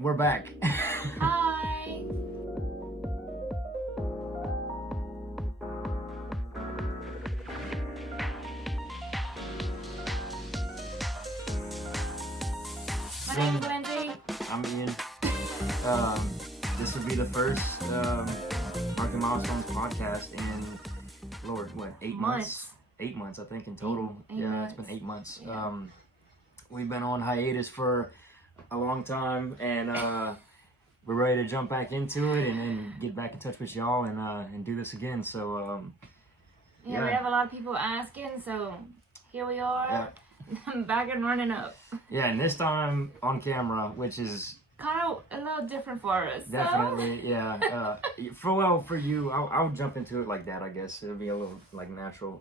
We're back. Hi. My name is Lindsay. I'm Ian. This will be the first Marking Milestones podcast in, Lord, what, 8 months? 8 months, I think, in total. Eight months. It's been 8 months. Yeah. We've been on hiatus for a long time, and we're ready to jump back into it and get back in touch with y'all and do this again. So, We have a lot of people asking, so here we are, back and running up. Yeah, and this time on camera, which is Kind of a little different for us. definitely, yeah. For you, I'll jump into it like that, I guess. It'll be a little, like, natural.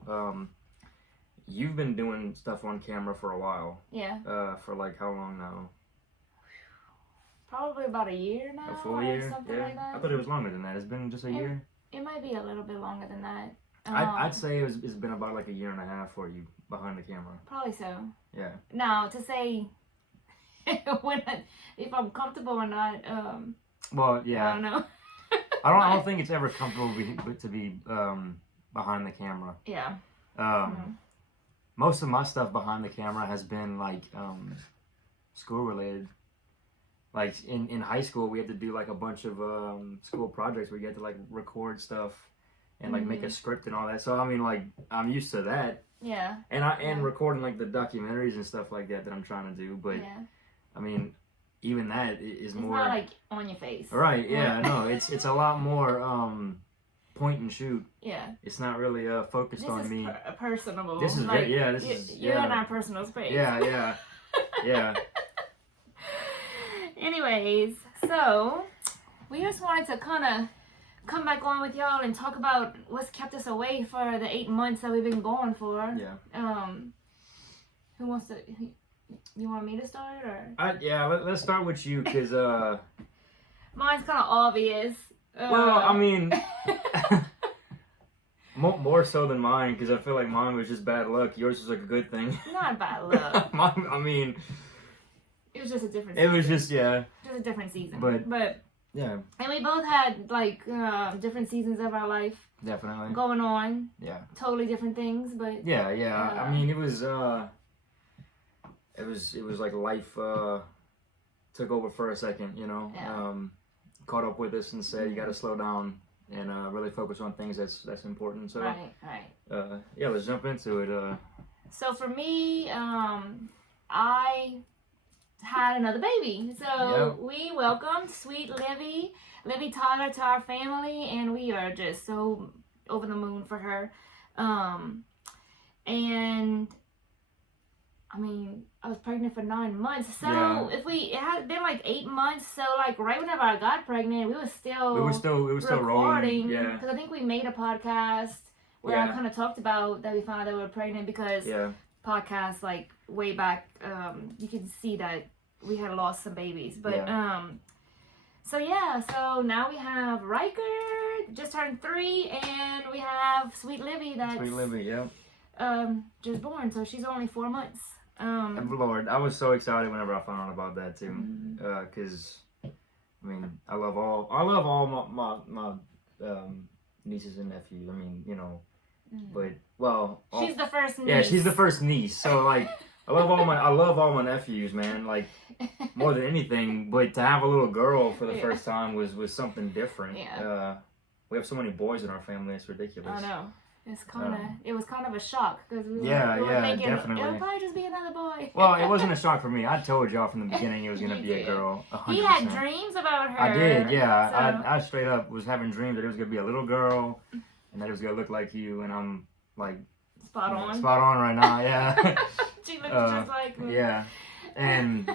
You've been doing stuff on camera for a while. Yeah. For, like, how long now? Probably about a year now. A full or year? something Yeah. like that. I thought it was longer than that. It's been just a year? It might be a little bit longer than that. I'd say it's been about, like, a year and a half for you behind the camera. Probably so. Yeah. Now, to say if I'm comfortable or not, Well, yeah. I don't know. I don't think it's ever comfortable to be behind the camera. Yeah. Most of my stuff behind the camera has been like school related. Like in high school, we had to do like a bunch of school projects where you had to like record stuff and like make a script and all that. So I mean, like I'm used to that. Yeah. And recording like the documentaries and stuff like that I'm trying to do. But I mean, even that is more. It's not like on your face. Right. Yeah. No. It's a lot more point and shoot. Yeah. It's not really focused on me. Personable. This is like, this is you're in our personal space. Yeah. Anyways, so we just wanted to kind of come back on with y'all and talk about what's kept us away for the 8 months that we've been going for. Yeah. Who wants to? You want me to start or? Let's start with you because Mine's kind of obvious. well, I mean, more so than mine because I feel like mine was just bad luck. Yours was like a good thing. Not bad luck. Mine, I mean, it was just a different. It was just just a different season. But yeah. And we both had like different seasons of our life. Definitely. Going on. Yeah. Totally different things, but. Yeah. I mean, it was like life took over for a second, you know. Yeah. Caught up with us and said you got to slow down and really focus on things that's important. So right. Let's jump into it. So for me, I had another baby. So we welcomed sweet Livy Tyler to our family, and we are just so over the moon for her. And I mean, I was pregnant for 9 months. So it had been like 8 months. So like right whenever I got pregnant, we were still recording. Rolling. Yeah. Because I think we made a podcast where I kind of talked about that we found out that we were pregnant because podcasts like way back, you can see that we had lost some babies. But so now we have Riker, just turned 3, and we have Sweet Livy just born. So she's only 4 months. Lord, I was so excited whenever I found out about that too, because I mean, I love all my nieces and nephews. I mean, you know, but she's the first niece. Yeah, she's the first niece. So like, I love all my nephews, man. Like more than anything. But to have a little girl for the first time was something different. Yeah. We have so many boys in our family. It's ridiculous. I know. It was kind of a shock because we were thinking definitely. It'll probably just be another boy. Well, it wasn't a shock for me. I told y'all from the beginning it was gonna be a girl. 100%. He had dreams about her. I did, yeah. So. I straight up was having dreams that it was gonna be a little girl, and that it was gonna look like you, and I'm like spot on right now. Yeah. She looks just like me. Yeah, and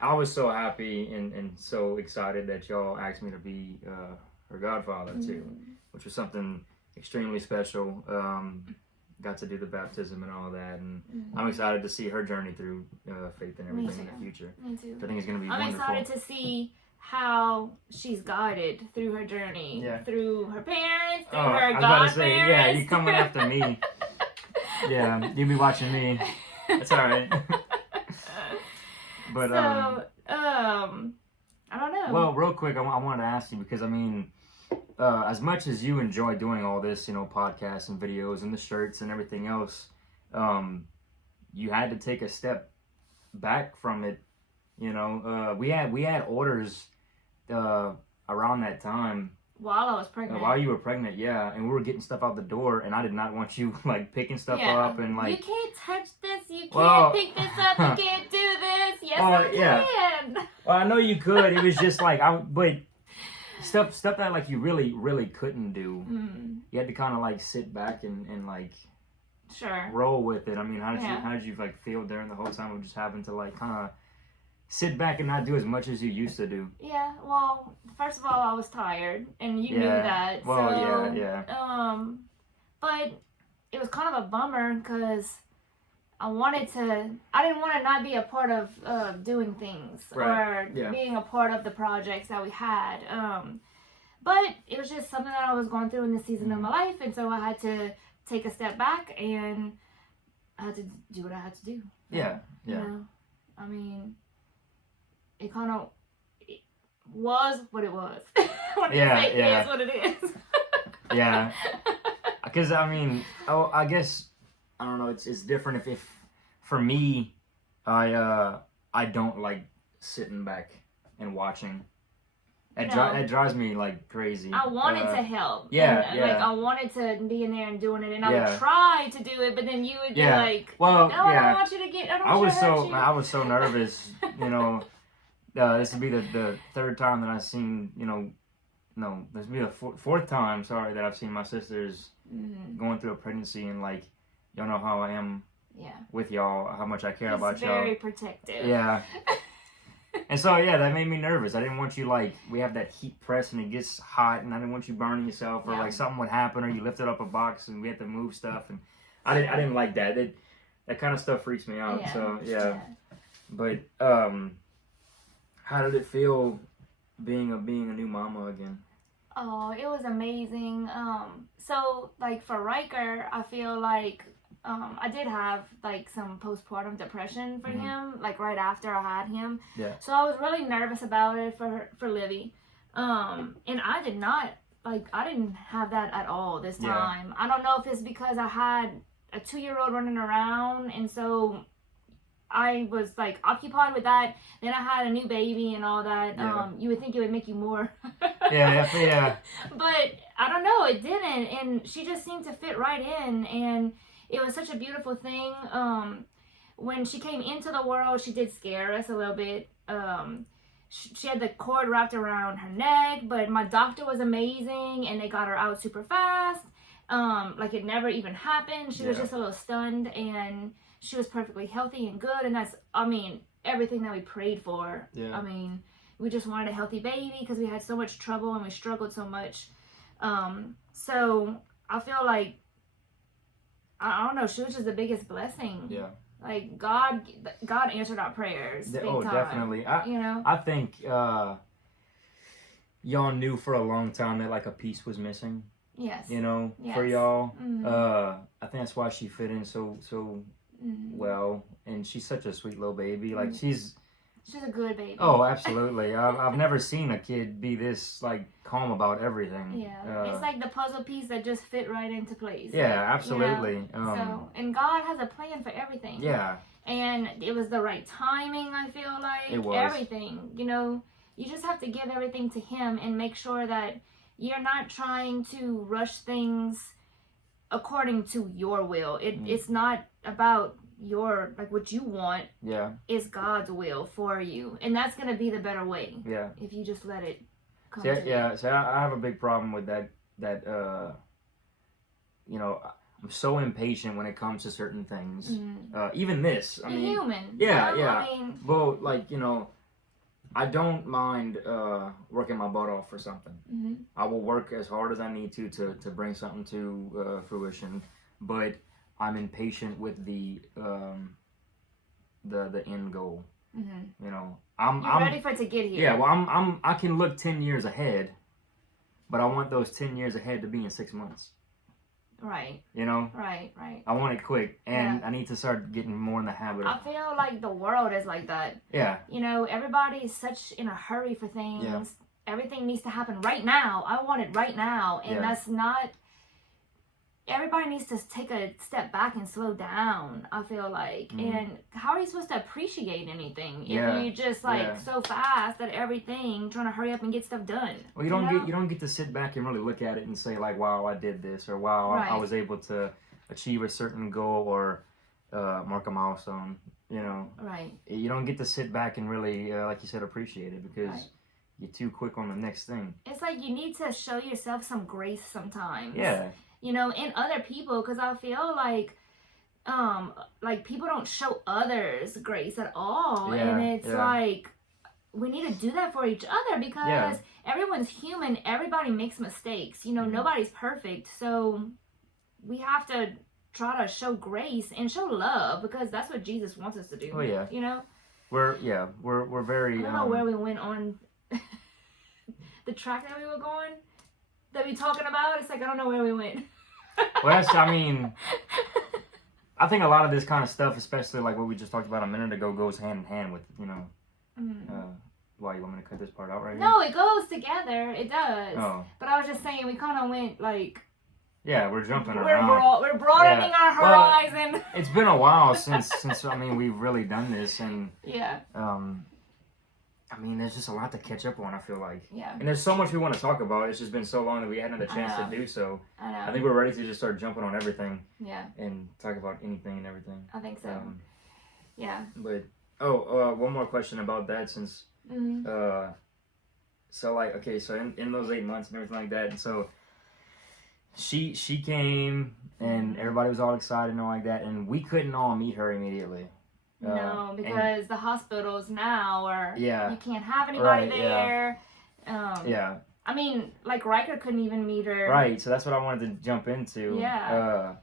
I was so happy and so excited that y'all asked me to be her godfather too, which was something extremely special. Got to do the baptism and all of that, and I'm excited to see her journey through faith and everything in the future. Me too. I think it's going to be wonderful. I'm excited to see how she's guided through her journey, through her parents, through her godparents. Yeah, you coming after me. Yeah, you be watching me. That's all right. But so, I Well, real quick, I wanted to ask you because I mean, as much as you enjoy doing all this, you know, podcasts and videos and the shirts and everything else, you had to take a step back from it. You know, we had orders around that time. While I was pregnant. While you were pregnant, yeah, and we were getting stuff out the door, and I did not want you like picking stuff up and like. You can't touch this. You can't pick this up. You can't do this. Yes, I can. Well, I know you could. It was just like but stuff that like you really couldn't do. You had to kind of like sit back and like roll with it. I mean, how did you like feel during the whole time of just having to like kind of sit back and not do as much as you used to do? Yeah, well, first of all, I was tired, and you knew that. Well, so, but it was kind of a bummer because I didn't want to not be a part of doing things or being a part of the projects that we had. But it was just something that I was going through in this season of my life, and so I had to take a step back and I had to do what I had to do. Yeah. You know? I mean, it kind of was what it was. What it is what it is. Yeah. Because, I mean, I guess, I don't know, it's different if for me, I don't like sitting back and watching. It drives me like crazy. I wanted to help. Yeah, Like I wanted to be in there and doing it, and I would try to do it, but then you would be like, well, no, I don't want you to get. I was so nervous. You know, this would be the third time that I've seen. You know, no, this would be the fourth time. Sorry, that I've seen my sisters going through a pregnancy, and like, y'all know how I am. Yeah. With y'all, how much I care about y'all. Very protective. Yeah. And so, that made me nervous. I didn't want you, like, we have that heat press and it gets hot, and I didn't want you burning yourself, or, like, something would happen, or you lifted up a box and we had to move stuff, and I didn't like that. That kind of stuff freaks me out, so, But, how did it feel being a new mama again? Oh, it was amazing. So, like, for Riker, I feel like I did have like some postpartum depression for him, like right after I had him. Yeah. So I was really nervous about it for Livy. And I didn't have that at all this time. Yeah. I don't know if it's because I had a 2-year-old running around, and so I was like occupied with that. Then I had a new baby and all that. Yeah. You would think it would make you more. yeah. But I don't know, it didn't. And she just seemed to fit right in, and it was such a beautiful thing. When she came into the world, she did scare us a little bit. She had the cord wrapped around her neck, but my doctor was amazing, and they got her out super fast. Like it never even happened. She was just a little stunned, and she was perfectly healthy and good. And that's, I mean, everything that we prayed for. Yeah. I mean, we just wanted a healthy baby because we had so much trouble and we struggled so much. So I feel like, I don't know, she was just the biggest blessing. Yeah. Like God answered our prayers. Big time. Definitely. I think y'all knew for a long time that like a piece was missing. Yes. You know, for y'all. I think that's why she fit in so well, and she's such a sweet little baby. Like she's a good baby. Oh, absolutely. I've never seen a kid be this like calm about everything. Yeah, it's like the puzzle piece that just fit right into place. Yeah, absolutely. You know? And God has a plan for everything. Yeah. And it was the right timing, I feel like. It was. Everything. You know, you just have to give everything to Him and make sure that you're not trying to rush things according to your will. It's not about your, like, what you want. Yeah. It's God's will for you. And that's going to be the better way. Yeah. If you just let it come to you. So I have a big problem with that, you know, I'm so impatient when it comes to certain things. Even this. I mean, human. Yeah, yeah. I mean, well, like, you know, I don't mind working my butt off for something. I will work as hard as I need to bring something to fruition, but I'm impatient with the end goal. You know, I'm ready for it to get here. Yeah, well, I can look 10 years ahead, but I want those 10 years ahead to be in 6 months. Right. You know? Right, right. I want it quick, and I need to start getting more in the habit of... I feel like the world is like that. Yeah. You know, everybody is such in a hurry for things. Yeah. Everything needs to happen right now. I want it right now. And that's not... Everybody needs to take a step back and slow down, I feel like. And how are you supposed to appreciate anything if you just like so fast at everything, trying to hurry up and get stuff done? Well, you don't get to sit back and really look at it and say like, wow, I did this, or wow, I was able to achieve a certain goal or mark a milestone. You know, right? You don't get to sit back and really, like you said, appreciate it because you're too quick on the next thing. It's like you need to show yourself some grace sometimes. Yeah. You know, in other people, because I feel like people don't show others grace at all, and it's like we need to do that for each other because everyone's human. Everybody makes mistakes. You know, nobody's perfect, so we have to try to show grace and show love because that's what Jesus wants us to do. Oh yeah, you know, we're very. I don't know where we went on the track that we were going. That we talking about, it's like I don't know where we went. Well, I mean, I think a lot of this kind of stuff, especially like what we just talked about a minute ago, goes hand in hand with, you know. Why, you want me to cut this part out right here? No, it goes together. It does. Oh. But I was just saying, we kind of went like. Yeah, we're jumping around. We're broadening our horizon. Well, it's been a while since I mean we've really done this, and I mean, there's just a lot to catch up on, I feel like. Yeah. And there's so much we want to talk about. It's just been so long that we hadn't had a chance to do so. I know. I think we're ready to just start jumping on everything. Yeah. And talk about anything and everything. I think so. Yeah. But, one more question about that since, so like, okay, so in those 8 months and everything like that, and so she came and everybody was all excited and all like that, and we couldn't all meet her immediately. No, because the hospitals now are you can't have Right, anybody there. Yeah. I mean, like Riker couldn't even meet her. Right, so that's what I wanted to jump into. Yeah.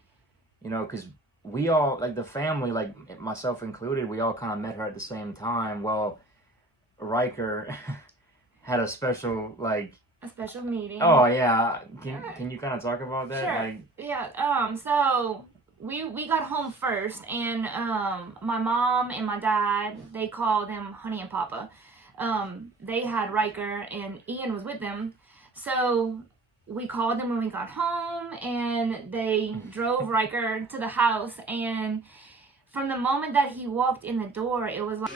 You know, because we all, like the family, like myself included, we all kind of met her at the same time. Well, Riker had a special, like... A special meeting. Oh, yeah. Can you kind of talk about that? Sure. Like, yeah, so... We got home first, and my mom and my dad, they called them Honey and Papa. They had Riker, and Ian was with them. So we called them when we got home, and they drove Riker to the house. And from the moment that he walked in the door, it was like...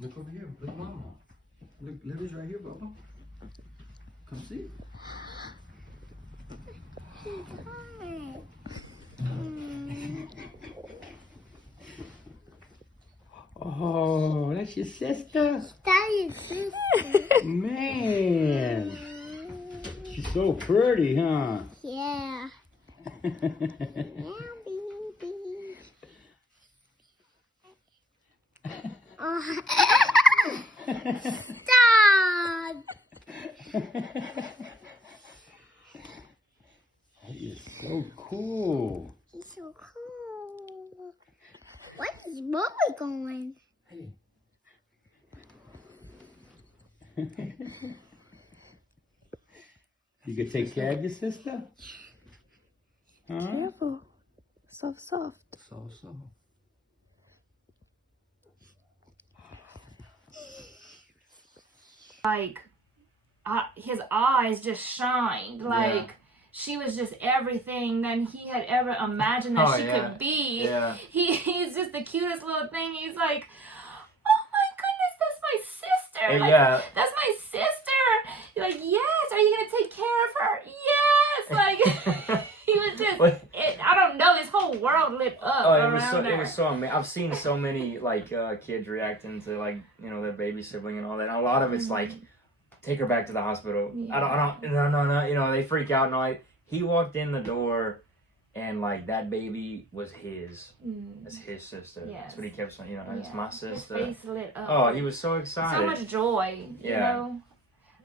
Look over here. Look, Mama. Look, Lily's right here, Bubba. Come see. Oh, that's your sister? That is sister. Man. She's so pretty, huh? Yeah. Yeah, baby. Oh. Stop. That is so cool. He's so cool. Where is Bubba going? Hey. You could take care of your sister? Huh? Careful. Soft. So. Like, his eyes just shined. Like, she was just everything that he had ever imagined that she could be. Yeah. He's just the cutest little thing. He's like, oh my goodness, that's my sister. Like, that's my sister. You're like, yes. Are you going to take care of her? Yes. Like, he was just, I don't know, his whole world lit up around her. It was so amazing. I've seen so many, like, kids reacting to, like, you know, their baby sibling and all that. And a lot of it's like, take her back to the hospital. Yeah. No. You know, they freak out and all that. He walked in the door and, like, that baby was his. That's his sister. Yes. That's what he kept saying. You know, it's my sister. His face lit up. Oh, he was so excited. So much joy, you know?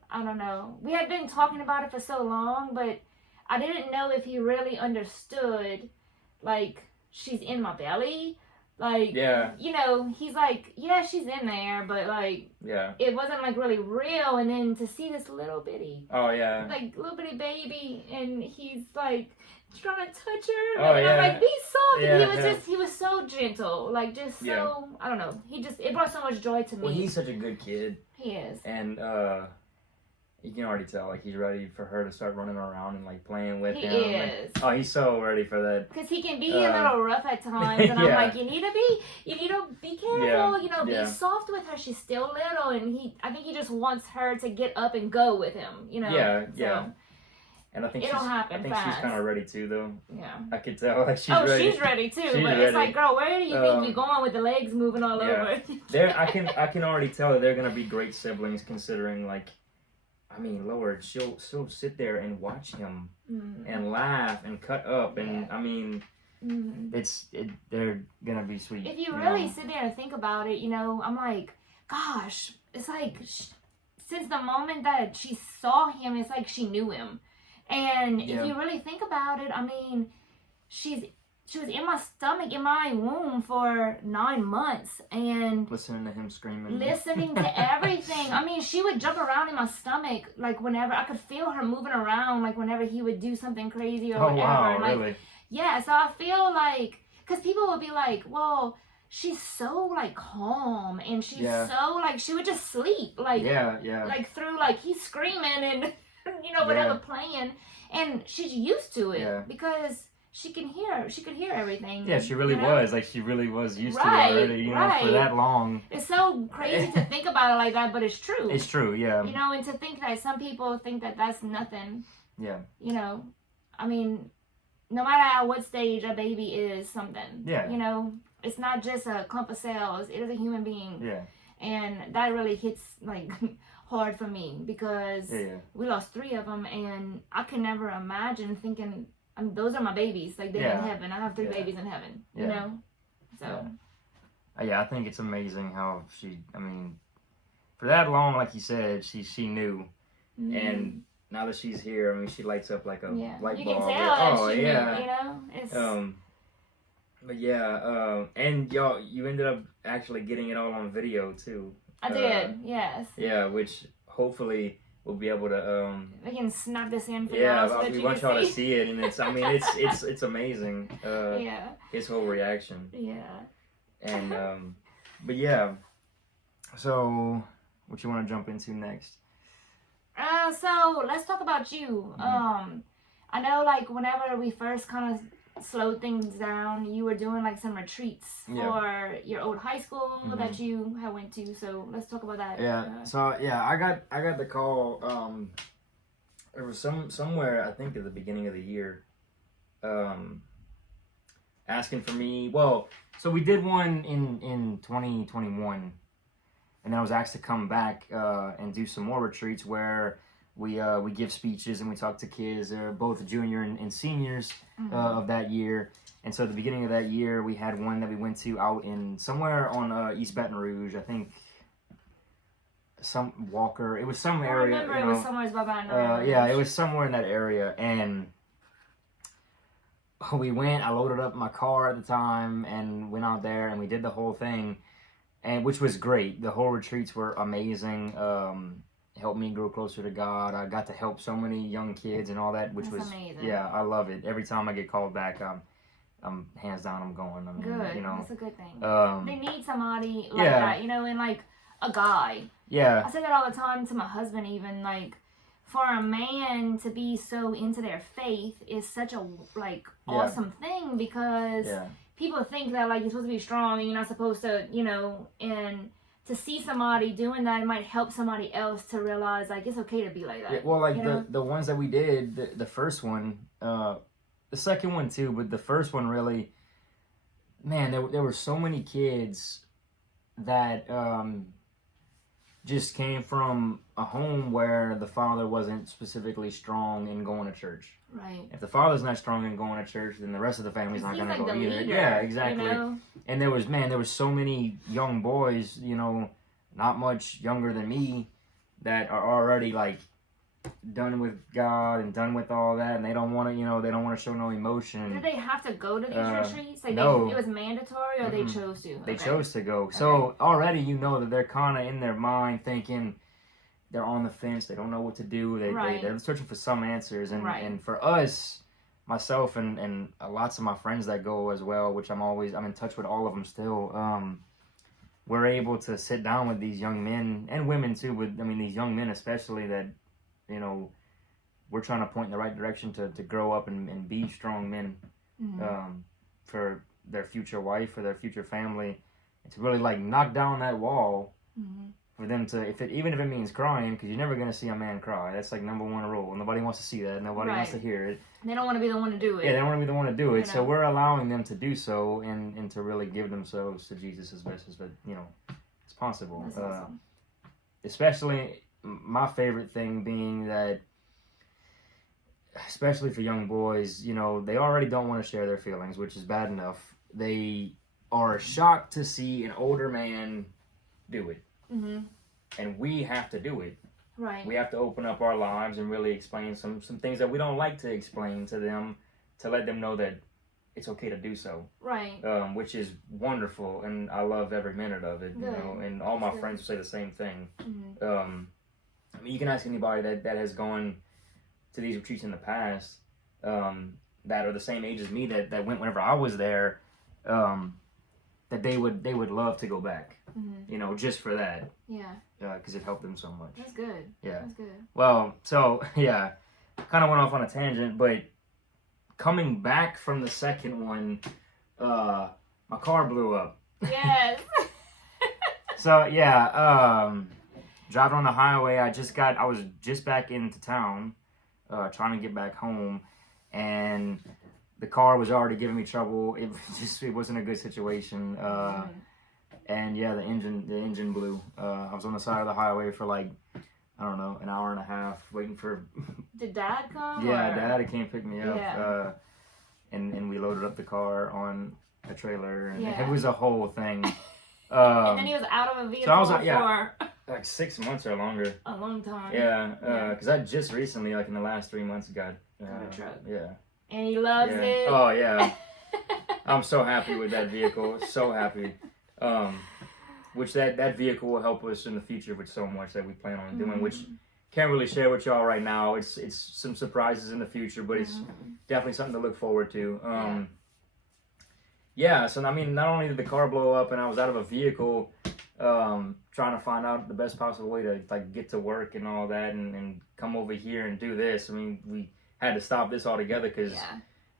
I don't know. We had been talking about it for so long, but I didn't know if he really understood, like, she's in my belly, Like, Yeah. you know, he's like, yeah, she's in there, but like, Yeah. it wasn't like really real. And then to see this little bitty, Oh yeah. like little bitty baby, and he's like trying to touch her, Oh, and yeah. I'm like, be soft. Yeah, And he was so gentle, like just so, I don't know. It brought so much joy to me. Well, he's such a good kid. He is. And you can already tell, like, he's ready for her to start running around and like playing with He him. is. And, oh, he's so ready for that. Because he can be a little rough at times, and I'm like, you need to be careful, be soft with her. She's still little, and I think he just wants her to get up and go with him, Yeah, so, yeah. And I think it'll happen she's fast. kind of ready too, though. Yeah. I could tell, like, she's ready. She's ready too, She's but ready. it's like, girl, where do you think you're going with the legs moving all over? I can already tell that they're gonna be great siblings, considering, like, I mean, Lord, she'll sit there and watch him and laugh and cut up, and I mean, they're gonna be sweet. If you really sit there and think about it, I'm like, gosh, it's like since the moment that she saw him, it's like she knew him, and if you really think about it, I mean, she was in my stomach, in my womb for 9 months, and listening to him screaming, listening to everything. I mean, she would jump around in my stomach, like whenever I could feel her moving around, like whenever he would do something crazy or whatever. Wow, and, like, really? Yeah, so I feel like, because people would be like, well, she's so like calm, and she's so like, she would just sleep, like like through, like, he's screaming and whatever playing, and she's used to it because she could hear everything. Yeah, she really was. Like, she really was used to it already, for that long. It's so crazy to think about it like that, but it's true. It's true, yeah. And to think that some people think that that's nothing. Yeah. I mean, no matter at what stage a baby is something. Yeah. It's not just a clump of cells. It is a human being. Yeah. And that really hits, like, hard for me because we lost 3 of them, and I can never imagine thinking, those are my babies. Like, they're in heaven. I have 3 babies in heaven, you know? So. Yeah, I think it's amazing how for that long, like you said, she knew. And now that she's here, I mean, she lights up like a light bulb. You can tell she yeah. knew, It's... But yeah, and y'all, you ended up actually getting it all on video too. I did, yes. Yeah, which hopefully we'll be able to we can snap this in for y'all so that we you want can y'all see. to see it, and it's amazing. His whole reaction. Yeah. And but yeah. So what you want to jump into next? So let's talk about you. I know, like, whenever we first kind of slowed things down, you were doing like some retreats for your old high school that you had went to. So let's talk about that. So I got the call. There was somewhere, I think at the beginning of the year, asking for me. Well, so we did one in 2021, and then I was asked to come back and do some more retreats where we give speeches and we talk to kids, both junior and seniors of that year. And so at the beginning of that year, we had one that we went to out in somewhere on East Baton Rouge, I think. Some Walker. It was some area. I remember it was somewhere by Baton Rouge. Yeah, it was somewhere in that area, and we went. I loaded up my car at the time and went out there, and we did the whole thing, and which was great. The whole retreats were amazing. Helped me grow closer to God. I got to help so many young kids and all that, which was amazing. Yeah, I love it. Every time I get called back, I'm hands down, I'm going. I mean, good. That's a good thing. They need somebody like that, and like a guy. Yeah. I say that all the time to my husband, even, like, for a man to be so into their faith is such a, like, awesome thing, because people think that, like, you're supposed to be strong and you're not supposed to, and to see somebody doing that, it might help somebody else to realize, like, it's okay to be like that. Yeah, well, like, the ones that we did, the first one, the second one too, but the first one really, man, there were so many kids that just came from a home where the father wasn't specifically strong in going to church. Right. If the father's not strong in going to church, then the rest of the family's not going to go either. Leader, yeah, exactly. And there was so many young boys, not much younger than me, that are already, like, done with God and done with all that, and they don't want to, they don't want to show no emotion. Did they have to go to these retreats? Like no. It was mandatory, or they chose to? They chose to go. So already that they're kind of in their mind thinking they're on the fence. They don't know what to do. They're searching for some answers. And for us, myself and lots of my friends that go as well, which I'm in touch with all of them still. We're able to sit down with these young men and women too. These young men especially that, we're trying to point in the right direction to grow up and be strong men for their future wife or their future family, and to really like knock down that wall for them to, even if it means crying, because you're never going to see a man cry. That's like number one rule. Nobody wants to see that. Nobody wants to hear it. They don't want to be the one to do it. Yeah, they don't want to be the one to do it. So we're allowing them to do so and to really give themselves to Jesus as best as as possible. That's awesome. Especially my favorite thing being that, especially for young boys, they already don't want to share their feelings, which is bad enough. They are shocked to see an older man do it. And we have to do it. Right. We have to open up our lives and really explain some things that we don't like to explain to them, to let them know that it's okay to do so. Right. Which is wonderful, and I love every minute of it. Good. And all my friends say the same thing. You can ask anybody that has gone to these retreats in the past, that are the same age as me, that went whenever I was there, that they would love to go back. Just for that. Yeah. Because it helped them so much. That's good. Yeah. That's good. Well, so yeah, kind of went off on a tangent, but coming back from the second one, my car blew up. Yes. So yeah, driving on the highway, I was just back into town, trying to get back home, and the car was already giving me trouble. It wasn't a good situation. And yeah, the engine blew. I was on the side of the highway for like, I don't know, an hour and a half waiting for. Did Dad come? Yeah, Dad came pick me up. Yeah. And we loaded up the car on a trailer, and it was a whole thing. And then he was out of a vehicle for like 6 months or longer. A long time. Yeah, because I just recently, like in the last 3 months, got a truck. Yeah. And he loves it. Oh yeah. I'm so happy with that vehicle. So happy. Which that vehicle will help us in the future with so much that we plan on doing, which can't really share with y'all right now. It's some surprises in the future, but it's definitely something to look forward to. So not only did the car blow up and I was out of a vehicle, trying to find out the best possible way to like get to work and all that, and come over here and do this. We had to stop this altogether because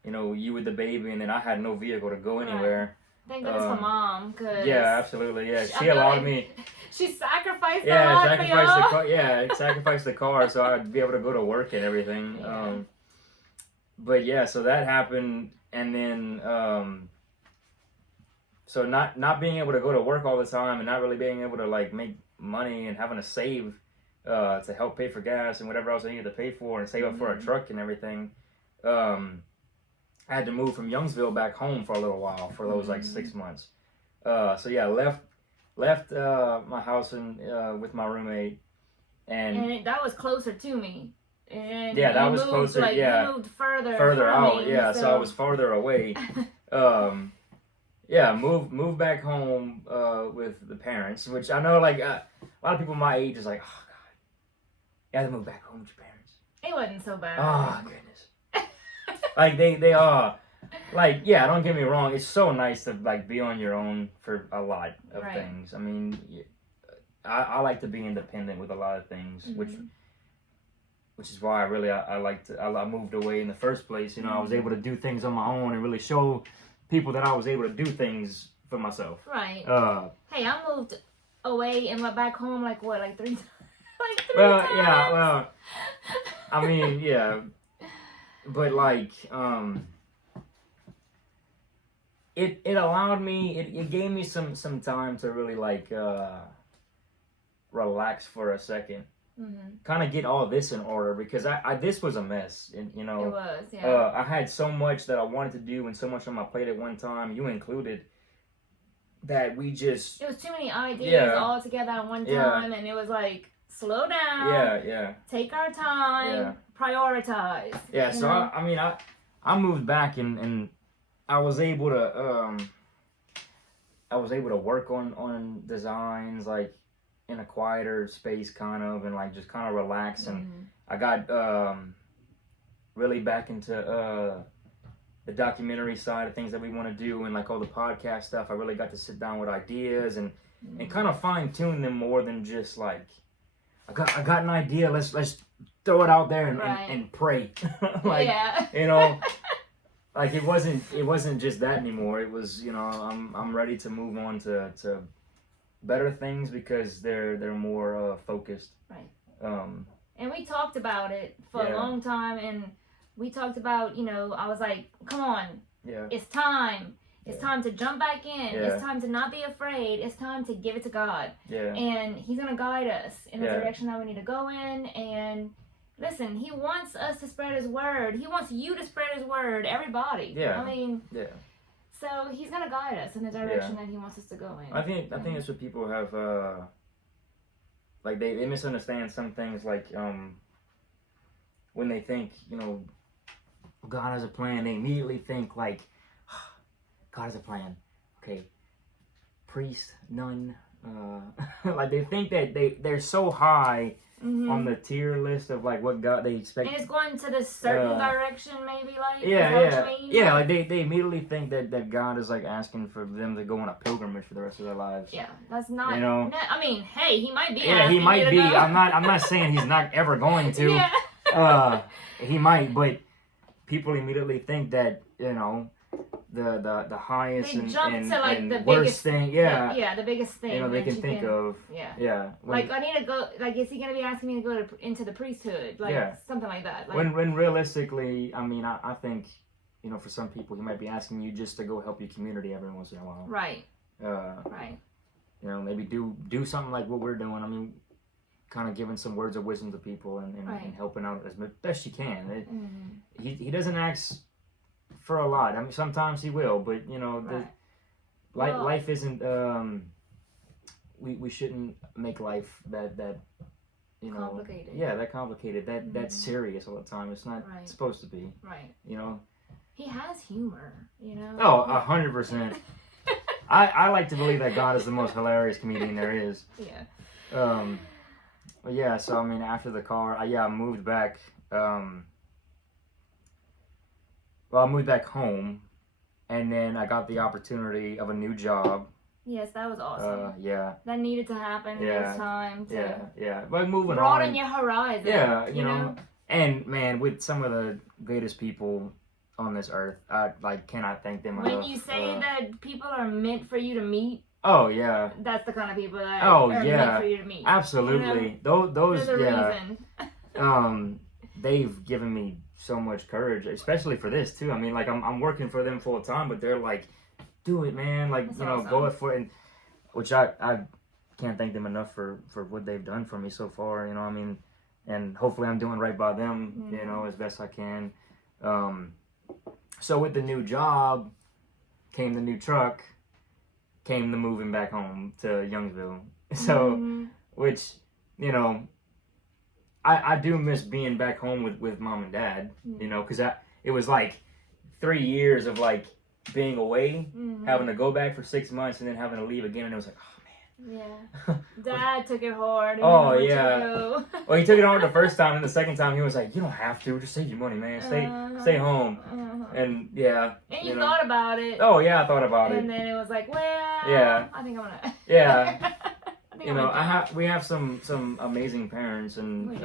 you with the baby, and then I had no vehicle to go anywhere. Thank goodness for Mom, cause yeah, absolutely, yeah. She allowed me. She sacrificed a lot for y'all. Sacrificed the car so I'd be able to go to work and everything. Yeah. But yeah, so that happened, and then so not being able to go to work all the time and not really being able to like make money and having to save to help pay for gas and whatever else I needed to pay for and save up for a truck and everything. I had to move from Youngsville back home for a little while for those like 6 months. So yeah, left my house with my roommate, and that was closer to me. And yeah, that was closer. Like, you moved further out. Me, yeah, so I was farther away. Moved back home with the parents, which I know like a lot of people my age is like, oh god, you have to move back home with your parents. It wasn't so bad. Oh goodness. Like they are, like, yeah, don't get me wrong. It's so nice to like be on your own for a lot of things. I like to be independent with a lot of things, which is why I moved away in the first place. I was able to do things on my own and really show people that I was able to do things for myself. Right. Hey, I moved away and went back home like 3 times. Well, yeah, well, yeah. But like, it allowed me, it gave me some time to really like relax for a second, kind of get all this in order, because I this was a mess, and it was, yeah. I had so much that I wanted to do and so much on my plate at one time, you included, that it was too many ideas all together at one time, and it was like slow down. Yeah. Take our time. Prioritize. Yeah. So I moved back and I was able to work on designs like in a quieter space kind of, and like just kind of relax. And I got really back into the documentary side of things that we want to do, and like all the podcast stuff. I really got to sit down with ideas and kind of fine tune them more than just like I got an idea. Let's throw it out there and pray. Like like it wasn't just that anymore. It was, I'm ready to move on to better things because they're more focused. Right. And we talked about it for a long time, and we talked about, I was like, come on, it's time. It's time to jump back in. It's time to not be afraid. It's time to give it to God. Yeah. And He's going to guide us in the direction that we need to go in. And listen, He wants us to spread His word. He wants you to spread His word, everybody. Yeah. So He's going to guide us in the direction that He wants us to go in. I think that's what people have, like they misunderstand some things, like when they think, God has a plan, they immediately think like, God has a plan. Okay. Priest, nun, like they think that they're so high on the tier list of like what God they expect. And it's going to this certain direction, maybe, like like they immediately think that God is like asking for them to go on a pilgrimage for the rest of their lives. Yeah, that's not. I mean, hey, He might be. Yeah, He might be. I'm not saying He's not ever going to. He might, but people immediately think that the highest and the worst biggest thing, the biggest thing they can think of. Like I need to go. Like, is He gonna be asking me to go into the priesthood? Like something like that. Like, when realistically, I think for some people He might be asking you just to go help your community every once in a while. Right. Right. Maybe do something like what we're doing. Kind of giving some words of wisdom to people and helping out as best you can. He doesn't ask for a lot. Sometimes He will, but life isn't. We shouldn't make life that complicated. Yeah, that complicated. That's serious all the time. It's not supposed to be. Right. He has humor. Oh, 100%. I like to believe that God is the most hilarious comedian there is. Yeah. But yeah, so after the car, I moved back. I moved back home, and then I got the opportunity of a new job. Yes, that was awesome. Yeah. That needed to happen. It was time to But moving broaden on, your horizon. Yeah, you know. And man, with some of the greatest people on this earth, I cannot thank them enough. When you say that people are meant for you to meet. Oh yeah. That's the kind of people that are meant for you to meet. Absolutely. Those There's a reason. They've given me so much courage, especially for this too. I'm working for them full time, but they're like, do it, man. Like, That's awesome. Go for it. And which I can't thank them enough for what they've done for me so far, and hopefully I'm doing right by them, as best I can. So with the new job came the new truck, came the moving back home to Youngsville. So, which, I do miss being back home with mom and dad, because it was like 3 years of like being away, having to go back for 6 months and then having to leave again, and it was like, oh man. Yeah. Dad took it hard. Oh yeah. Well, he took it hard the first time, and the second time he was like, you don't have to, just save your money, man. Stay home. And yeah. And you thought about it. Oh yeah, I thought about it. And then it was like, well, yeah. I think I'm gonna. Yeah. We have some amazing parents, and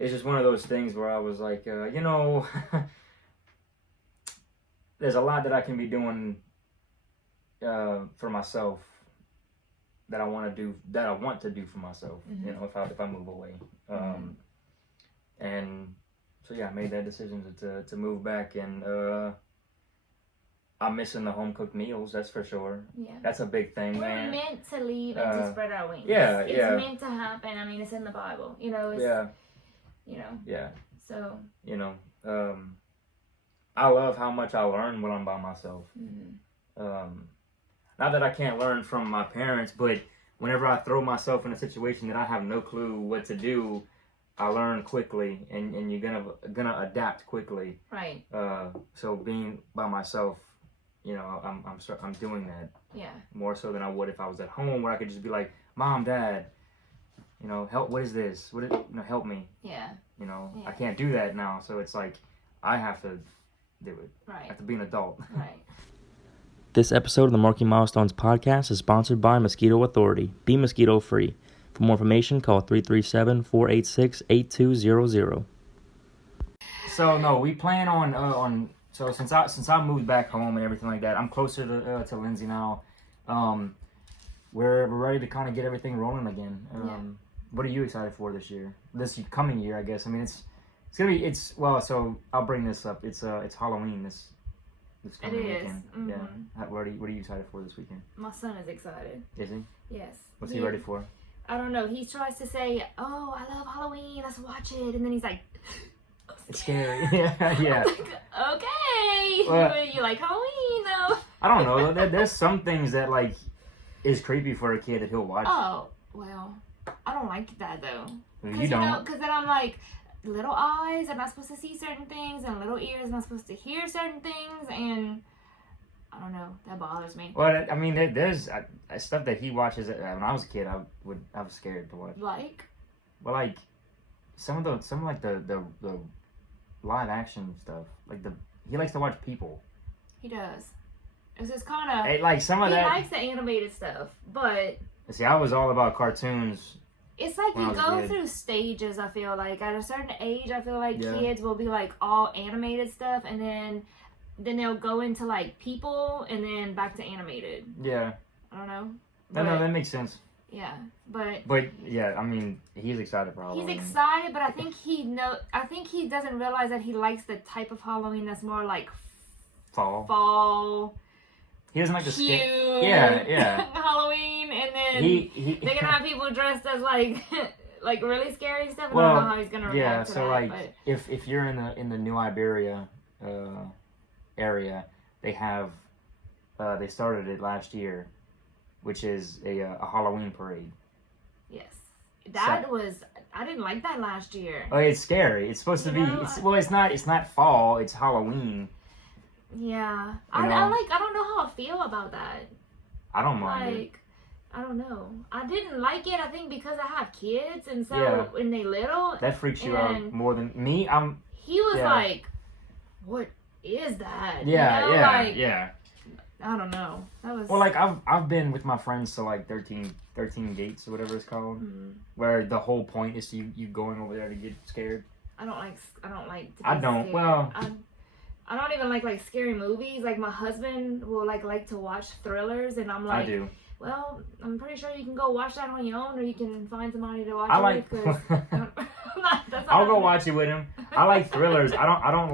it's just one of those things where I was like, there's a lot that I can be doing for myself that I want to do for myself, if I move away. And so yeah, I made that decision to move back, and I'm missing the home cooked meals, that's for sure. Yeah. That's a big thing, man. We're meant to leave and to spread our wings. Yeah, it's meant to happen. It's in the Bible. Yeah. So. I love how much I learn when I'm by myself. Not that I can't learn from my parents, but whenever I throw myself in a situation that I have no clue what to do, I learn quickly, and you're gonna adapt quickly. Right. So being by myself, you know, I'm doing that. Yeah. More so than I would if I was at home, where I could just be like, Mom, Dad, you know, help. What is this? Help me. Yeah. You know, Yeah. I can't do that now. So it's like I have to do it. Right. I have to be an adult. Right. This episode of the Marking Milestones podcast is sponsored by Mosquito Authority. Be mosquito free. For more information, call 337-486-8200. So no, we plan on. So since I moved back home and everything like that, I'm closer to Lindsay now. We're ready to kind of get everything rolling again. What are you excited for this year? This coming year, I guess. I mean, it's gonna be So I'll bring this up. It's Halloween this coming weekend. Mm-hmm. Yeah. What are you excited for this weekend? My son is excited. Is he? Yes. What's he ready for? I don't know. He tries to say, "Oh, I love Halloween. Let's watch it," and then he's like, It's scary. Yeah. I'm like, okay. Well, You like Halloween though? I don't know. There's some things that like is creepy for a kid that he'll watch. Oh well, I don't like that though. You don't. Because then I'm like, little eyes are not supposed to see certain things, and little ears are not supposed to hear certain things, and I don't know. That bothers me. Well, I mean, there's stuff that he watches. When I was a kid, I was scared to watch. Like? Well, like some of the live action stuff. Like he likes to watch people. He does. It's just kind of Like some of he that. likes the animated stuff, but See, I was all about cartoons. it's like When I you was a go kid. through stages. I feel like at a certain age, I feel like Yeah. kids will be like all animated stuff, and then they'll go into like people, and then back to animated. Yeah. I don't know. No, that makes sense. Yeah, but yeah, I mean, he's excited for Halloween. he's excited. But I think he doesn't realize that he likes the type of Halloween that's more like fall. He doesn't like the Cute. Yeah. Halloween, and then they're gonna have people dressed as like like really scary stuff. I don't know how he's gonna react to so that. like But if you're in the New Iberia area, they have they started it last year, which is a Halloween parade. yes, I didn't like that last year. Oh, it's scary. It's supposed to be. It's not fall. It's Halloween. Yeah, You know? I don't know how I feel about that. I don't mind it. Like, I don't know. I didn't like it. I think because I have kids, and so Yeah. when they little, That freaks you out and more than me. he was Yeah. like, "What is that?" Yeah, you know? yeah, Like, yeah. I don't know. That was Well, like I've been with my friends to like 13 gates or whatever it's called, where the whole point is you going over there to get scared. I don't like. To be I don't. scared. Well, I don't even like scary movies. Like my husband will like to watch thrillers, and I'm like, I do. well, I'm pretty sure you can go watch that on your own, or you can find somebody to watch I it like. with. 'Cause that's not I'll go happening. watch it with him. I like thrillers. I don't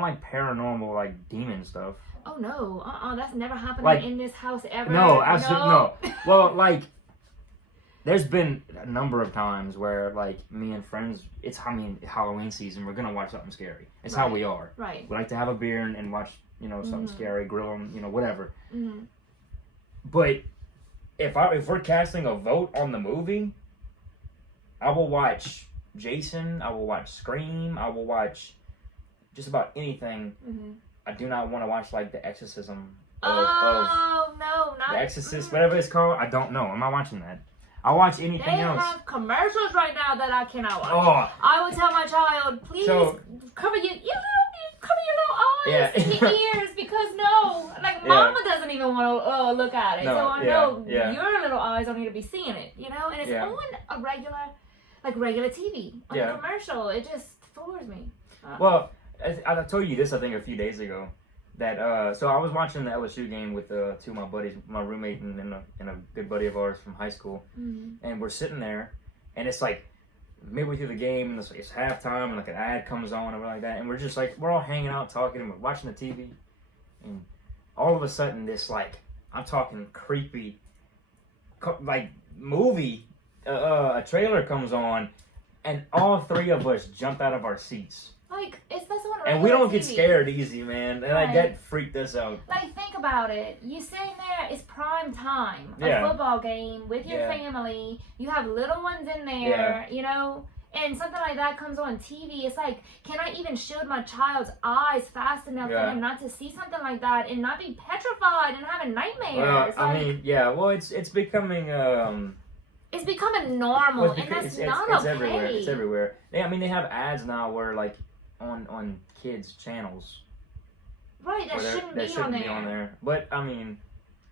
like paranormal like demon stuff. Oh no, that's never happened Like, in this house ever. No, absolutely no. Well, like there's been a number of times where like me and friends, Halloween season, we're gonna watch something scary. It's how Right. we are. Right. We like to have a beer and watch something scary, grill them, whatever. Mm-hmm. But if we're casting a vote on the movie, I will watch Jason. I will watch Scream. I will watch just about anything. Mm-hmm. I do not want to watch like The Exorcism of Oh no, not The Exorcist, whatever it's called. I don't know. I'm not watching that. I'll watch They anything else. have commercials right now that I cannot watch. Oh, I would tell my child, please cover your little eyes Yeah. and your ears, because Mama doesn't even want to look at it. No, So I know yeah. your little eyes don't need to be seeing it, and it's Yeah. on a regular TV, on Yeah. a commercial. It just floors me. well, I told you this I think a few days ago. That so I was watching the LSU game with two of my buddies, my roommate and a good buddy of ours from high school, and we're sitting there, and it's like midway through the game, and it's halftime, and like an ad comes on and like that, and we're all hanging out talking, and we're watching the TV, and all of a sudden this I'm talking creepy, movie, a trailer comes on, and all three of us jumped out of our seats. Like, that's on And we don't TV. get scared easy, man. And like, that freaked us out. Like, think about it. You sitting there, it's prime time. Yeah. A football game with your family. You have little ones in there, you know? And something like that comes on TV. It's like, can I even shield my child's eyes fast enough for him not to see something like that and not be petrified and having nightmares? Well, like, I mean, well, it's becoming it's becoming normal, and that's not okay. It's everywhere. It's everywhere. I mean, they have ads now where like on kids channels. Right, that shouldn't be on there. But I mean,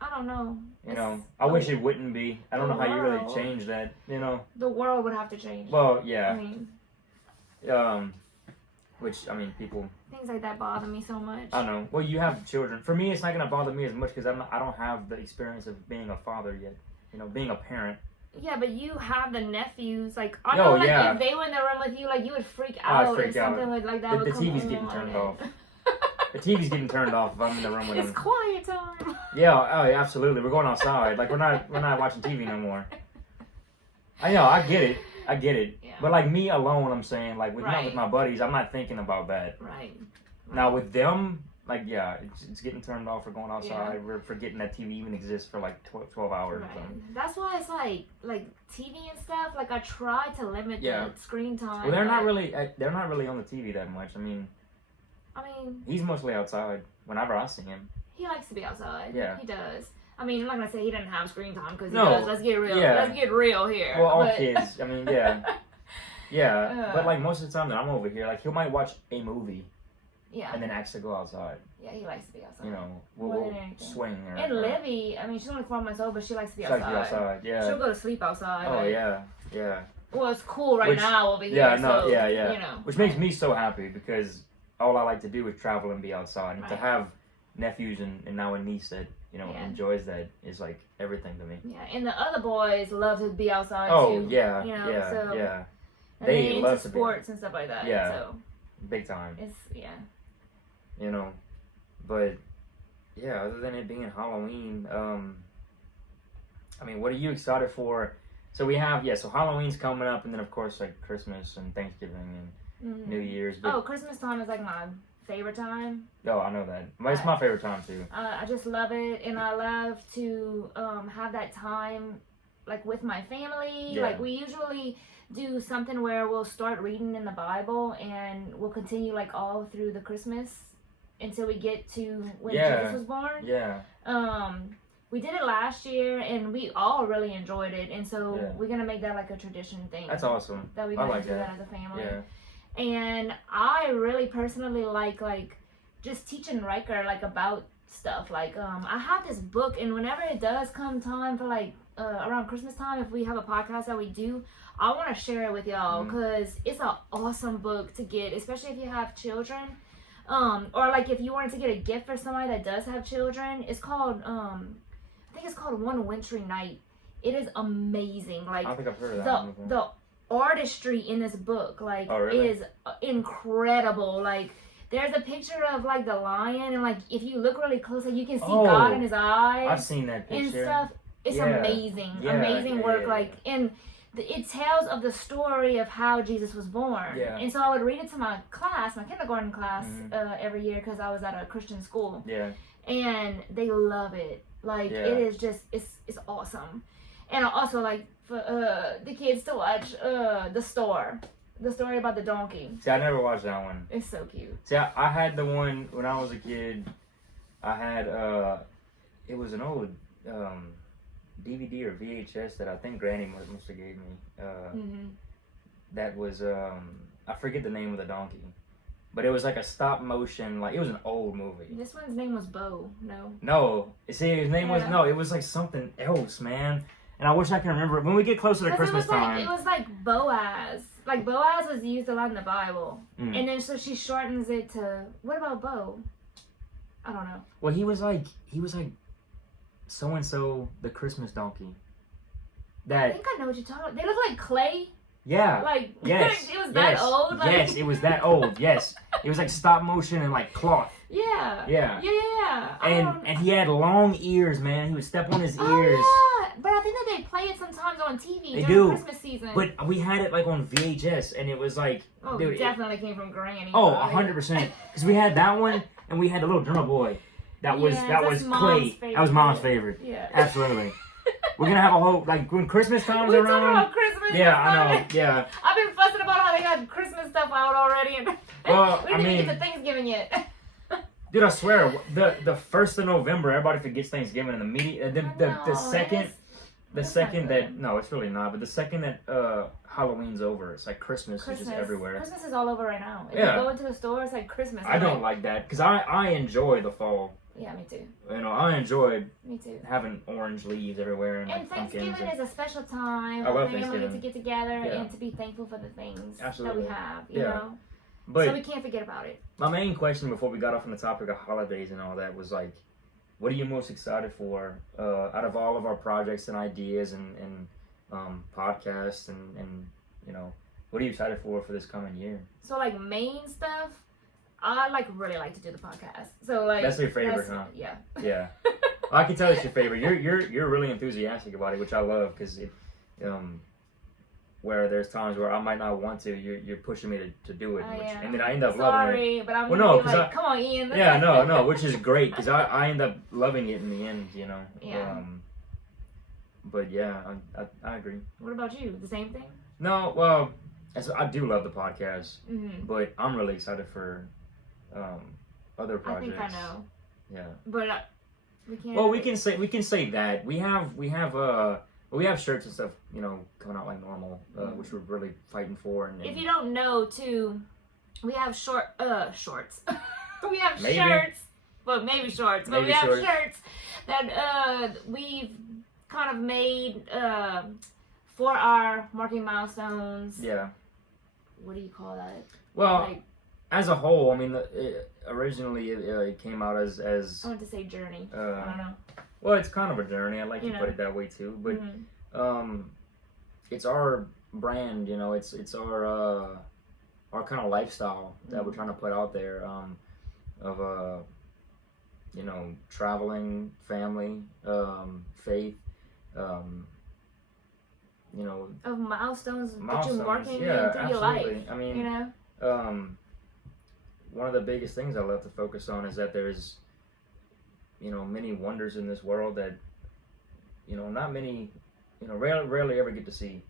I don't know. You know, I wish it wouldn't be. I don't know how you really change that. You know, the world would have to change. Well, yeah. I mean, which I mean, people. Things like that bother me so much. I know. Well, you have children. For me, it's not gonna bother me as much because I don't have the experience of being a father yet. You know, being a parent. Yeah, but you have the nephews. Like, I know, like, if they were in the room with you, like, you would freak out. I'd freak out. Something like that. The TV's getting turned off. The TV's getting turned off if I'm in the room with them. It's quiet time. Yeah, oh, yeah, absolutely. We're going outside. Like, we're not watching TV no more. I know, I get it. Yeah. But like me alone, I'm saying, like, not with my buddies, I'm not thinking about that. Right. Now with them, like, yeah, it's getting turned off. We're going outside. Yeah. We're forgetting that TV even exists for like 12 hours. Right. That's why it's like TV and stuff. Like, I try to limit the screen time. Well, they're not really on the TV that much. I mean, he's mostly outside whenever I see him. He likes to be outside. Yeah, he does. I mean, I'm not gonna say he doesn't have screen time because he does. Let's get real. Yeah. Let's get real here. Well, all kids. I mean, yeah. But like most of the time that I'm over here, like he might watch a movie. Yeah. And then actually go outside. Yeah, he likes to be outside. You know, we'll swing. And Livy, I mean, she's only 4 months old, but she likes to be outside. She likes to be outside, yeah. She'll go to sleep outside. Oh, yeah. Well, it's cool now over here. Yeah, You know. Which makes me so happy because all I like to do is travel and be outside. And to have nephews and now a niece that, you know, enjoys that is like everything to me. Yeah, and the other boys love to be outside too. Oh, yeah, you know, yeah. And they love sports and stuff like that. Yeah, so big time. It's, You know, but yeah, other than it being Halloween, I mean, what are you excited for? So we have, so Halloween's coming up, and then of course like Christmas and Thanksgiving and New Year's. But Christmas time is like my favorite time. Oh, I know that. It's my favorite time too. I just love it, and I love to have that time like with my family. Yeah. Like, we usually do something where we'll start reading in the Bible, and we'll continue like all through the Christmas until we get to when Jesus was born. Yeah. We did it last year, and we all really enjoyed it, and so we're gonna make that like a tradition thing. That's awesome. That we're gonna do that as a family. Yeah. And I really personally like just teaching Riker like about stuff. Like, I have this book, and whenever it does come time for like around Christmas time, if we have a podcast that we do, I want to share it with y'all because it's an awesome book to get, especially if you have children. Or like if you wanted to get a gift for somebody that does have children. It's called I think it's called One Wintry Night. It is amazing. Like, I think I've heard of that. The artistry in this book, like, really? is incredible. Like, there's a picture of like the lion, and like if you look really close, like you can see God in his eyes. I've seen that picture and stuff. It's amazing work. Like, and it tells of the story of how Jesus was born. Yeah. And so I would read it to my class, my kindergarten class, every year because I was at a Christian school. Yeah. And they love it. Like, it is just, it's awesome. And I also like for the kids to watch the story about the donkey. See, I never watched that one. It's so cute. See, I had the one when I was a kid. I had it was an old DVD or VHS that I think Granny must have gave me. That was I forget the name of the donkey, but it was like a stop motion. Like, it was an old movie. This one's name was Bo. No. See, his name was It was like something else, man. And I wish I can remember it when we get closer to Christmas time. It was like Boaz. Like, Boaz was used a lot in the Bible, and then so she shortens it to, what about Bo? I don't know. Well, he was like so and so, the Christmas donkey. I think I know what you're talking about. They look like clay. Yeah. Like, yes. It was that old. Like... Yes, it was that old. Yes, it was like stop motion and like cloth. Yeah. Yeah. Yeah. And he had long ears, man. He would step on his ears. Yeah. But I think that they play it sometimes on TV They during do. Christmas season. But we had it like on VHS, and it was like, oh, dude, it definitely came from Granny. oh, probably. 100%. Because we had that one, and we had the little drummer boy. That was Yes, that that's was Mom's Clay. favorite. That was Mom's favorite. Yeah. Absolutely. We're gonna have a whole like when Christmas comes We talking around. about Christmas. Yeah, I know. Yeah. I've been fussing about how they got Christmas stuff out already, and Well, we didn't even get to Thanksgiving yet. Dude, I swear, the 1st of November, everybody forgets Thanksgiving, and the second. The second that no, it's really not. But the second that Halloween's over, it's like Christmas is just everywhere. Christmas is all over right now. If Yeah. you go into the store, it's like Christmas. I don't like that because I enjoy the fall. Yeah, me too. You know, I enjoy Me too. having orange leaves everywhere and like Thanksgiving pumpkins. is a special time. I love Family Thanksgiving. to get together Yeah. and to be thankful for the things Absolutely. that we have. You Yeah. know, But so we can't forget about it. my main question before we got off on the topic of holidays and all that was like, what are you most excited for out of all of our projects and ideas and podcasts and you know, what are you excited for this coming year? So like main stuff, I really like to do the podcast. So like That's your favorite, huh? Yeah. Yeah. Well, I can tell it's your favorite. You're really enthusiastic about it, which I love because it where there's times where I might not want to, you're pushing me to do it, and then I end up loving it. Sorry, but I'm Well, gonna no, be 'cause like, come on, Ian. Yeah, no, which is great because I end up loving it in the end, you know. Yeah. But yeah, I agree. What about you? The same thing? No, well, I do love the podcast, Mm-hmm. but I'm really excited for other I projects. think I know. Yeah. But we can't. Well, we can say that we have shirts and stuff, you know, coming out like normal, which we're really fighting for. And If you don't know, too, we have shorts. We have Maybe. shirts, but maybe shorts. But Maybe we have shorts. shirts that we've kind of made for our marketing milestones. yeah. What do you call that? Well, Like, as a whole, I mean, originally it came out as I want to say journey. I uh, don't know. well, it's kind of a journey. I like You to know. put it that way too, but Mhm. it's our brand, you know. It's our kind of lifestyle that we're trying to put out there of you know, traveling, family, faith, you know, Of milestones that milestones. you're working Yeah, in through your life. absolutely. I mean, You know? one of the biggest things I love to focus on is that there's, you know, many wonders in this world that, you know, not many, you know, rarely ever get to see.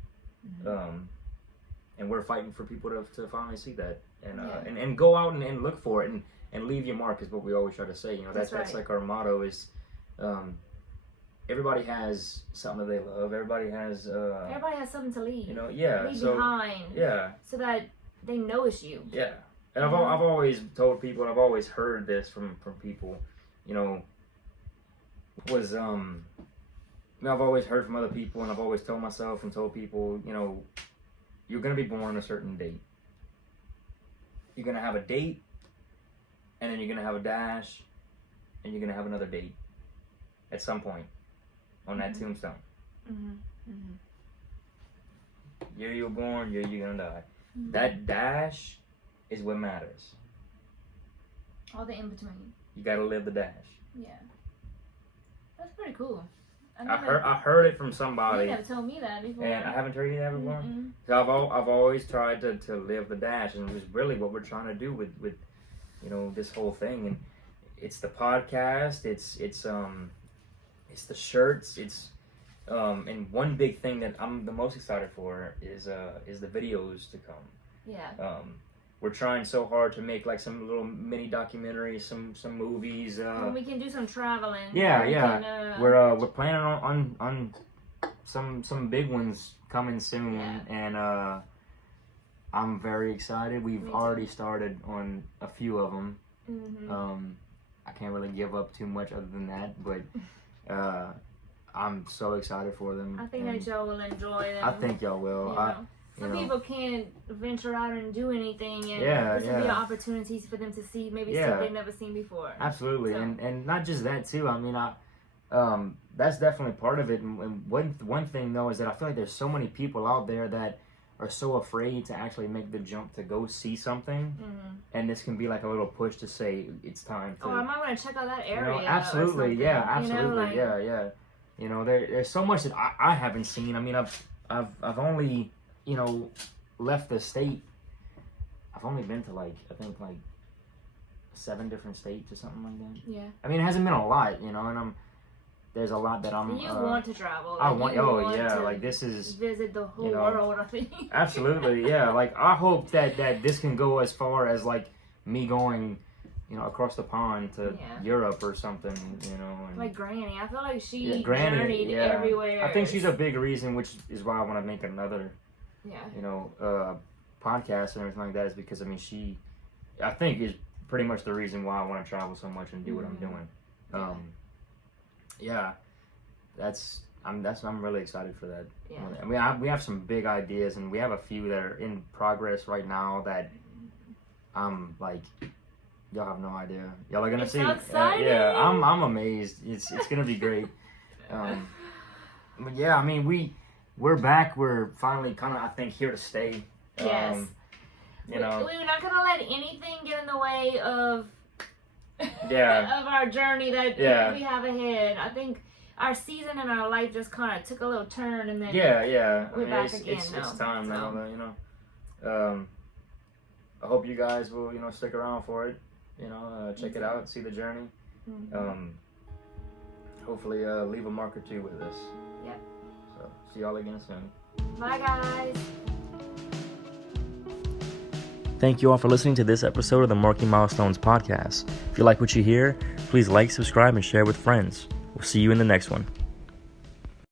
And we're fighting for people to finally see that and go out and look for it and leave your mark is what we always try to say. You know, that's right. like our motto is, everybody has something that they love. Everybody has, Everybody has something to leave. you know, yeah. Leave So behind. yeah. So that they know it's you. Yeah, and I've always told people, and I've always heard this from people, you know, was I've always heard from other people, and I've always told myself and told people, you know, you're gonna be born a certain date. You're gonna have a date, and then you're gonna have a dash, and you're gonna have another date at some point on that tombstone. Year you were born, year you're gonna die. That dash is what matters. All the in between. You gotta live the dash. Yeah. That's pretty cool. I heard it from You somebody, never told me that before. and I haven't told you that before. Mm-mm. So I've always tried to live the dash, and it's really what we're trying to do with you know, this whole thing. And it's the podcast, it's the shirts, and one big thing that I'm the most excited for is the videos to come. Yeah. We're trying so hard to make like some little mini documentaries, some movies. And we can do some traveling. Yeah, We yeah. can, We're planning on some big ones coming soon, Yeah. and I'm very excited. Me We've too. already started on a few of them. Mhm. I can't really give up too much other than that, but I'm so excited for them. I think and that y'all will enjoy them. I think y'all will. You know. Some you know. people can't venture out and do anything, and Yeah, this will be yeah. an opportunity for them to see maybe Yeah. stuff they've never seen before. Absolutely, So- and not just that too. I mean, that's definitely part of it. And one thing though is that I feel like there's so many people out there that are so afraid to actually make the jump to go see something, and this can be like a little push to say it's time to. Oh, I might want to check out that you area. know, or absolutely, something, yeah, you know, absolutely, like- yeah. You know, there's so much that I haven't seen. I mean, I've only, you know, left the state. I've only been to like, I think like 7 different states or something like that. Yeah. I mean, it hasn't been a lot, you know, and there's a lot that I'm. You want to travel. I like, want. you Oh want yeah, to like this is. visit the whole you know, world. I think. Absolutely, yeah. Like I hope that this can go as far as like me going, you know, across the pond to Europe or something, you know. And, like Granny, I feel like she Granny, journeyed everywhere. I think she's a big reason, which is why I want to make another, Yeah. you know, podcast and everything like that. Is because I mean I think is pretty much the reason why I want to travel so much and do what I'm doing. Yeah, I'm really excited for that. Yeah. I mean, we have some big ideas, and we have a few that are in progress right now that I'm like, y'all have no idea. Y'all are gonna see. So exciting. Yeah, I'm amazed. It's gonna be great. But yeah, I mean, we're back. We're finally kind of, I think, here to stay. Yes. You know, we're not gonna let anything get in the way of of our journey that we have ahead. I think our season and our life just kind of took a little turn, and then we're back again. It's time now, you know. I hope you guys will, you know, stick around for it. You know, check it out, see the journey. Hopefully, leave a mark or 2 with this. Yep. So, see y'all again soon. Bye, guys. Thank you all for listening to this episode of the Marking Milestones podcast. If you like what you hear, please like, subscribe, and share with friends. We'll see you in the next one.